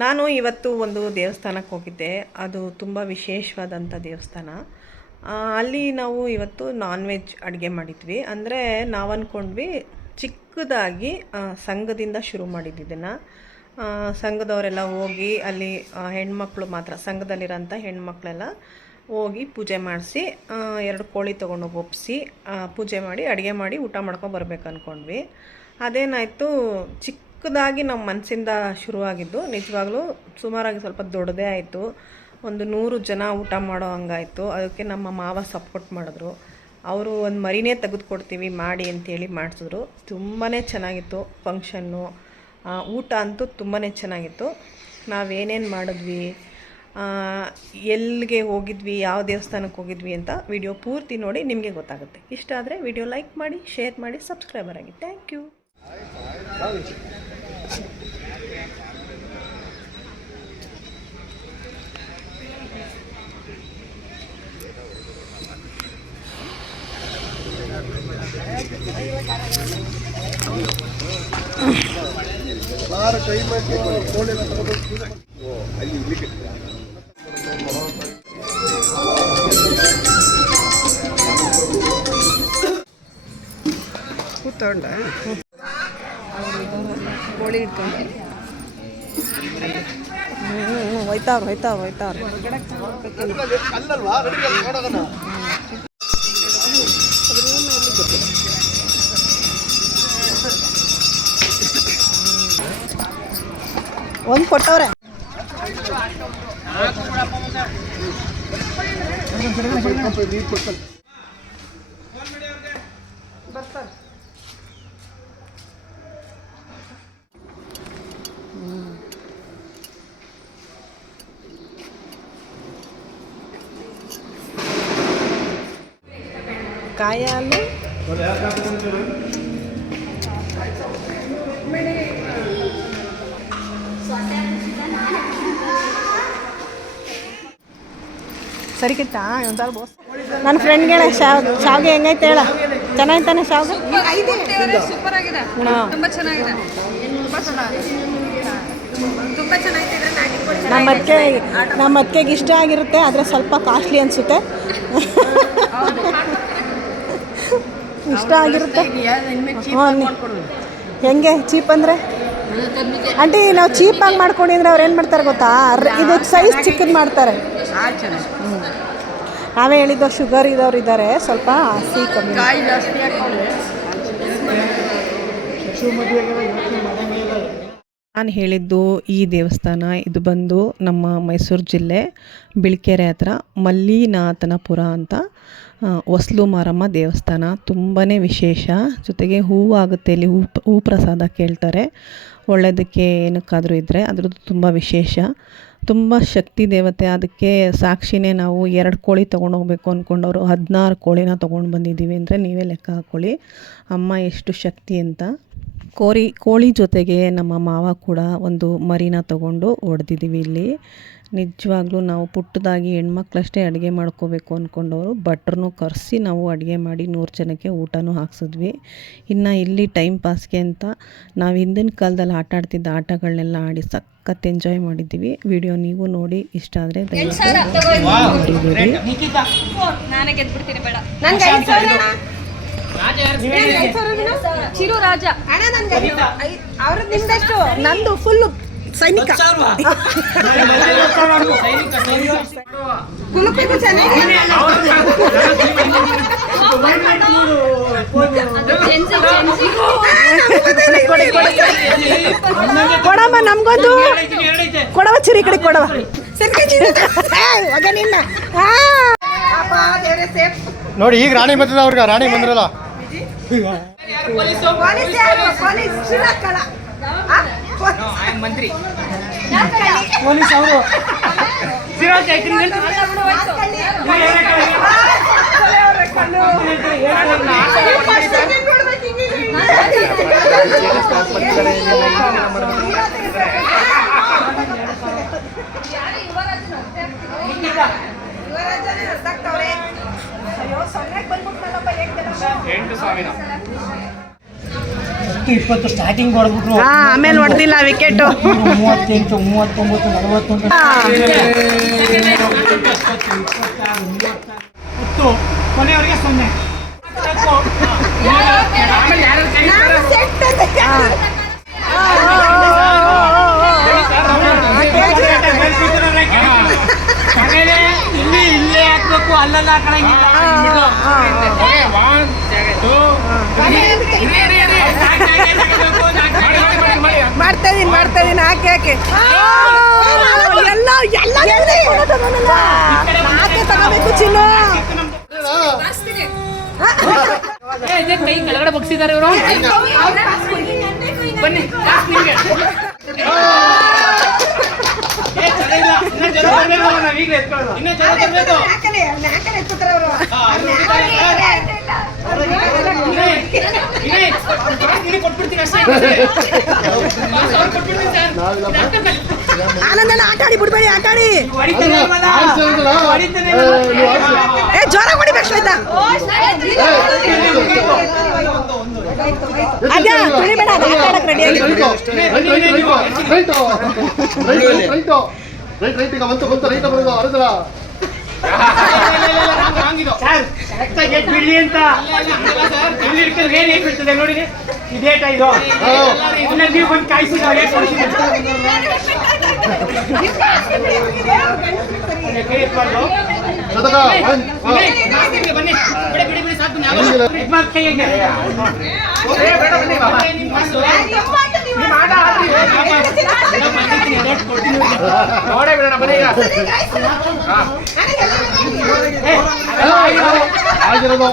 ನಾನು ಇವತ್ತು ಒಂದು ದೇವಸ್ಥಾನಕ್ಕೆ ಹೋಗಿದ್ದೆ. ಅದು ತುಂಬ ವಿಶೇಷವಾದಂಥ ದೇವಸ್ಥಾನ. ಅಲ್ಲಿ ನಾವು ಇವತ್ತು ನಾನ್ ವೆಜ್ ಅಡುಗೆ ಮಾಡಿದ್ವಿ. ಅಂದರೆ ನಾವು ಅಂದ್ಕೊಂಡ್ವಿ ಚಿಕ್ಕದಾಗಿ ಸಂಘದಿಂದ ಶುರು ಮಾಡಿದ್ದಿದ್ದನ್ನು. ಸಂಘದವರೆಲ್ಲ ಹೋಗಿ ಅಲ್ಲಿ ಹೆಣ್ಮಕ್ಳು ಮಾತ್ರ, ಸಂಘದಲ್ಲಿರೋಂಥ ಹೆಣ್ಮಕ್ಳೆಲ್ಲ ಹೋಗಿ ಪೂಜೆ ಮಾಡಿಸಿ 2 ಕೋಳಿ ತೊಗೊಂಡೋಗಿ ಒಪ್ಪಿಸಿ ಪೂಜೆ ಮಾಡಿ ಅಡುಗೆ ಮಾಡಿ ಊಟ ಮಾಡ್ಕೊಂಡು ಬರ್ಬೇಕು ಅಂದ್ಕೊಂಡ್ವಿ. ಅದೇನಾಯಿತು, ಚಿಕ್ಕದಾಗಿ ನಮ್ಮ ಮನಸ್ಸಿಂದ ಶುರುವಾಗಿದ್ದು ನಿಜವಾಗ್ಲೂ ಸುಮಾರಾಗಿ ಸ್ವಲ್ಪ ದೊಡ್ಡದೇ ಆಯಿತು. ಒಂದು 100 ಜನ ಊಟ ಮಾಡೋ ಹಂಗಾಯಿತು. ಅದಕ್ಕೆ ನಮ್ಮ ಮಾವ ಸಪೋರ್ಟ್ ಮಾಡಿದ್ರು. ಅವರು ಒಂದು ಮರಿನೇ ತೆಗೆದುಕೊಡ್ತೀವಿ ಮಾಡಿ ಅಂತೇಳಿ ಮಾಡಿಸಿದ್ರು. ತುಂಬಾ ಚೆನ್ನಾಗಿತ್ತು ಫಂಕ್ಷನ್ನು. ಊಟ ಅಂತೂ ತುಂಬಾ ಚೆನ್ನಾಗಿತ್ತು. ನಾವೇನೇನು ಮಾಡಿದ್ವಿ, ಎಲ್ಲಿಗೆ ಹೋಗಿದ್ವಿ, ಯಾವ ದೇವಸ್ಥಾನಕ್ಕೆ ಹೋಗಿದ್ವಿ ಅಂತ ವಿಡಿಯೋ ಪೂರ್ತಿ ನೋಡಿ ನಿಮಗೆ ಗೊತ್ತಾಗುತ್ತೆ. ಇಷ್ಟ ಆದರೆ ವಿಡಿಯೋ ಲೈಕ್ ಮಾಡಿ, ಶೇರ್ ಮಾಡಿ, ಸಬ್ಸ್ಕ್ರೈಬರ್ ಆಗಿ. Thank you. ಕೂತ್ಕೊಂಡ ಕೋಳಿ ಇಟ್ಕೊಂಡು ಹೋಯ್ತಾವ್ರು. ಒಂದು ಕೊಟ್ಟವ್ರೆ. ಕಾಯಿ ಹಾಲು ಸರಿ ಕಿತ್ತ ಒಂಥರ ಬೋಸ್. ನನ್ನ ಫ್ರೆಂಡ್ಗೆ ಹೇಳ ಶಾವ್ಗೆ ಹೆಂಗೈತೆ ಹೇಳ. ಚೆನ್ನಾಗಿತ್ತಾನೆ ಶಾವ್ಗೆ? ಸೂಪರ್ ಆಗಿದೆ, ತುಂಬ ಚೆನ್ನಾಗಿದೆ. ನಮ್ಮ ಅತ್ತಿಗೆಗೆ ಇಷ್ಟ ಆಗಿರುತ್ತೆ, ಆದರೆ ಸ್ವಲ್ಪ ಕಾಸ್ಟ್ಲಿ ಅನಿಸುತ್ತೆ. ಇಷ್ಟ ಆಗಿರುತ್ತೆ. ಹೆಂಗೆ ಚೀಪ್ ಅಂದರೆ ಆಂಟಿ, ನಾವು ಚೀಪಾಗಿ ಮಾಡ್ಕೊಂಡಿದ್ರೆ ಅವ್ರು ಏನು ಮಾಡ್ತಾರೆ ಗೊತ್ತಾ, ಇದು ಸೈಜ್ ಚಿಕ್ಕದು ಮಾಡ್ತಾರೆ. ನಾವೇ ಹೇಳಿದ್ದು ಶುಗರ್ ಇದ್ದವ್ರು ಇದ್ದಾರೆ, ಸ್ವಲ್ಪ ಹಸಿ ಕಮ್ಮಿ. ನಾನು ಹೇಳಿದ್ದು ಈ ದೇವಸ್ಥಾನ ಇದು ಬಂದು ನಮ್ಮ ಮೈಸೂರು ಜಿಲ್ಲೆ ಬಿಳ್ಕೆರೆ ಹತ್ರ ಮಲ್ಲಿನಾಥನಪುರ ಅಂತ ಹೊಸ್ಲು ಮಾರಮ್ಮ ದೇವಸ್ಥಾನ. ತುಂಬಾ ವಿಶೇಷ. ಜೊತೆಗೆ ಹೂವು ಆಗುತ್ತೆ ಇಲ್ಲಿ, ಹೂ ಪ್ರಸಾದ ಕೇಳ್ತಾರೆ. ಒಳ್ಳೆಯದಕ್ಕೆ ಏನಕ್ಕಾದರೂ ಇದ್ದರೆ ಅದ್ರದ್ದು ತುಂಬ ವಿಶೇಷ. ತುಂಬ ಶಕ್ತಿ ದೇವತೆ. ಅದಕ್ಕೆ ಸಾಕ್ಷಿನೇ ನಾವು 2 ಕೋಳಿ ತೊಗೊಂಡೋಗ್ಬೇಕು ಅಂದ್ಕೊಂಡವರು 16 ಕೋಳಿನ ತೊಗೊಂಡು ಬಂದಿದ್ದೀವಿ ಅಂದರೆ ನೀವೇ ಲೆಕ್ಕ ಹಾಕ್ಕೊಳ್ಳಿ ಅಮ್ಮ ಎಷ್ಟು ಶಕ್ತಿ ಅಂತ. ಕೋಳಿ ಜೊತೆಗೆ ನಮ್ಮ ಮಾವ ಕೂಡ ಒಂದು ಮರಿನ ತೊಗೊಂಡು ಹೊಡೆದಿದ್ದೀವಿ ಇಲ್ಲಿ. ನಿಜವಾಗ್ಲೂ ನಾವು ಪುಟ್ಟದಾಗಿ ಹೆಣ್ಮಕ್ಳಷ್ಟೇ ಅಡುಗೆ ಮಾಡ್ಕೋಬೇಕು ಅಂದ್ಕೊಂಡವರು ಭಟ್ರನ್ನೂ ಕರೆಸಿ ನಾವು ಅಡುಗೆ ಮಾಡಿ 100 ಜನಕ್ಕೆ ಊಟನೂ ಹಾಕ್ಸಿದ್ವಿ. ಇನ್ನು ಇಲ್ಲಿ ಟೈಮ್ ಪಾಸ್ಗೆ ಅಂತ ನಾವು ಹಿಂದಿನ ಕಾಲದಲ್ಲಿ ಆಟ ಆಡ್ತಿದ್ದ ಆಟಗಳನ್ನೆಲ್ಲ ಆಡಿ ಸಖತ್ ಎಂಜಾಯ್ ಮಾಡಿದ್ದೀವಿ. ವಿಡಿಯೋ ನೀವು ನೋಡಿ, ಇಷ್ಟ ಆದರೆ ಚಿರು ರಾಜ ನಂದು ಫುಲ್ಲು ಸೈನಿಕ. ಕೊಡಮ್ಮ ನಮ್ಗೊಂದು ಕೊಡವ ಚಿರಿ ಕಡೆ ಕೊಡವ ನಿನ್ನ ನೋಡಿ. ಈಗ ರಾಣಿ ಬಂದದ, ಅವ್ರಿಗೆ ರಾಣಿ ಬಂದ್ರಲ್ಲ. ಮಂತ್ರಿ ಪೊಲೀಸ್ ಅವರು 20 ಸ್ಟಾರ್ಟಿಂಗ್ ಹೊಡೆದ್ಬಿಟ್ರು. ಆಮೇಲೆ ಹೊಡೆದಿಲ್ಲ ವಿಕೆಟು. 38, 39, 40, ಕೊನೆಯವರೆಗೆ 0. ಇಲ್ಲೇ ಹಾಕ್ಬೇಕು, ಅಲ್ಲೆಲ್ಲ ಹಾಕಂಗಿಲ್ಲ. ಮಾಡ್ತಾ ಇದೀನಿ ಹಾಕಿ ಎಲ್ಲ ತಗೋಬೇಕು ಚಿನ್ನು. ಕೈ ಕೆಳಗಡೆ ಬಗ್ಸಿದ್ದಾರೆ ಇವರು. ಬನ್ನಿ ಆನಂದನ ಆಟ ಆಡಿ ಬಿಡ್ಬೇಡಿ, ಆಟ ಆಡಿ. ಜ್ವರ ಹೊಡಿಬೇಕು ಶ್ವೇತಾ. ಅದೇ ತುಳಿಬೇಡ, ಆಟ ಆಡಕ್ ರೆಡಿ ಆಗಿ. ಬಿಡ್ಲಿ ಅಂತ ಏನ್ ನೋಡಿ, ಇದೇಟ ಇದು. ನೀವು ಬಂದು ಕಾಯಿಸಿ ನೋಡೇ ಬಿಡೋಣ ಬನ್ನಿ. ಆಗಿರೋದು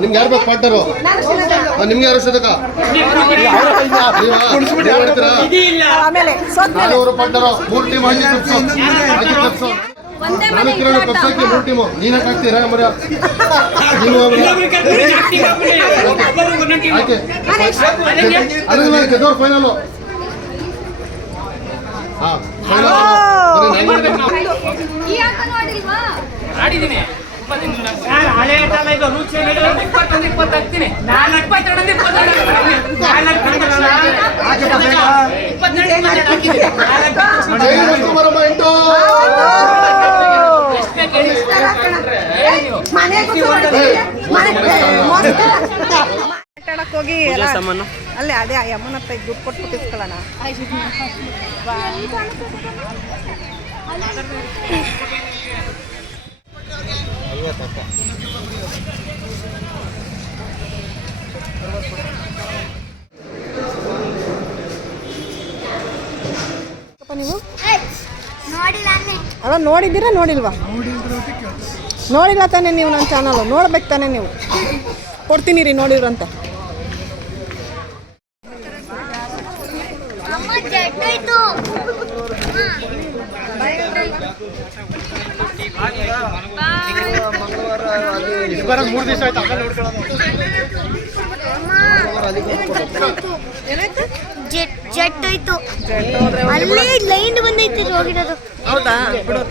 ನಿಮ್ಗೆ ಯಾರು ಬೇಕು ಪಾರ್ಟ್ನರು? ನಿಮ್ಗೆ ಯಾರು ಸದಕ ನಾನೂರು ಪಾರ್ಟ್ನರು 3 ಟೀಮ್ ಆಗಿ ಕಪ್ಸು. ನಾನು ಕಿರಣ ಕಪ್ಸಾಕಿ 3 ಟೀಮು. ನೀನು ಹಾಕ್ತೀರಾ ಮರ? ನೀವು ಗೆದ್ದವ್ರು ಫೈನಲು. ಆಡಿದ್ದೀನಿ. ಹಳೆ ಇದು ರೂಚಿ 20 ಹಾಕ್ತೀನಿ. ನಾನು 22 ಆಟಾಡಕ್ ಹೋಗಿ ಅಲ್ಲೇ ಅದೇ ಯಮನ ಹತ್ರ ದುಡ್ಡು ಕೊಟ್ಟು ಇಸ್ಕೊಳ್ಳೋಣ. ನೀವು ಅಲ್ಲ ನೋಡಿದ್ದೀರಾ ನೋಡಿಲ್ವಾ? ನೋಡಿಲ್ಲ ತಾನೇ ನೀವು ನನ್ನ ಚಾನಲ್ ನೋಡ್ಬೇಕು ತಾನೇ ನೀವು. ಕೊಡ್ತೀನಿ ರೀ ನೋಡಿದ್ರಂತೆ. ಬರೋದು 3 ದಿವಸ ಆಯ್ತು. ಜೆಟ್ ಹೋಯ್ತು, ಅಲ್ಲೇ ಲೈನ್ ಬಂದೈತಿ ಹೋಗಿರೋದು. ಹೌದಾ? ಬಿಡೋ